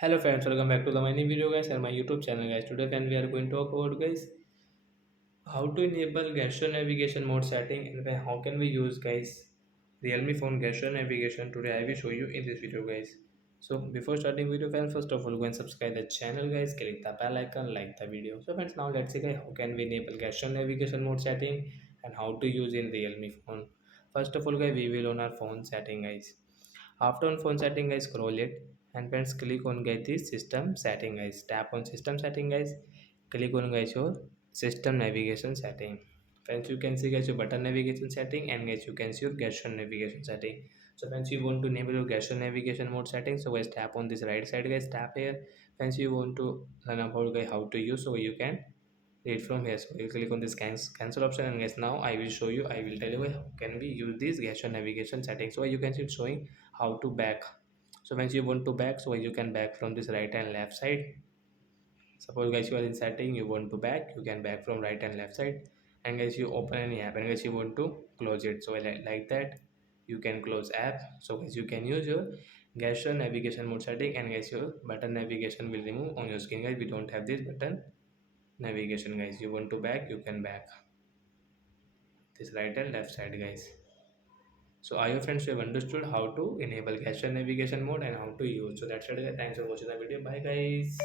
Hello friends, welcome back to the my new video guys and my YouTube channel guys. Today when we are going to talk about guys how to enable gesture navigation mode setting and how can we use guys Realme phone gesture navigation. Today I will show you in this video guys. So before starting video friends, first of all go and subscribe the channel guys, click the bell icon, like the video. So friends, now let's see guys how can we enable gesture navigation mode setting and how to use in Realme phone. First of all guys, we will on our phone setting guys. After on phone setting guys, scroll it and friends click on guys this system setting guys. Tap on system setting guys. Click on guys your system navigation setting. Friends, you can see guys your button navigation setting and guys you can see your gesture navigation setting. So friends, you want to enable your gesture navigation mode setting. So guys tap on this right side guys. Tap here. Friends, you want to learn about guys how to use, so you can read from here. So you click on this cancel option and guys now I will show you, I will tell you how can we use this gesture navigation settings. So you can see it showing how to back. So once you want to back, so you can back from this right and left side. Suppose guys you are in setting, you want to back, you can back from right and left side. And guys you open any app and guys you want to close it, so like that you can close app. So guys you can use your gesture navigation mode setting and guys your button navigation will remove on your screen guys. We don't have this button navigation guys. You want to back, you can back this right and left side guys. So I hope friends you have understood how to enable gesture navigation mode and how to use. So that's it guys. Thanks for watching the video. Bye guys.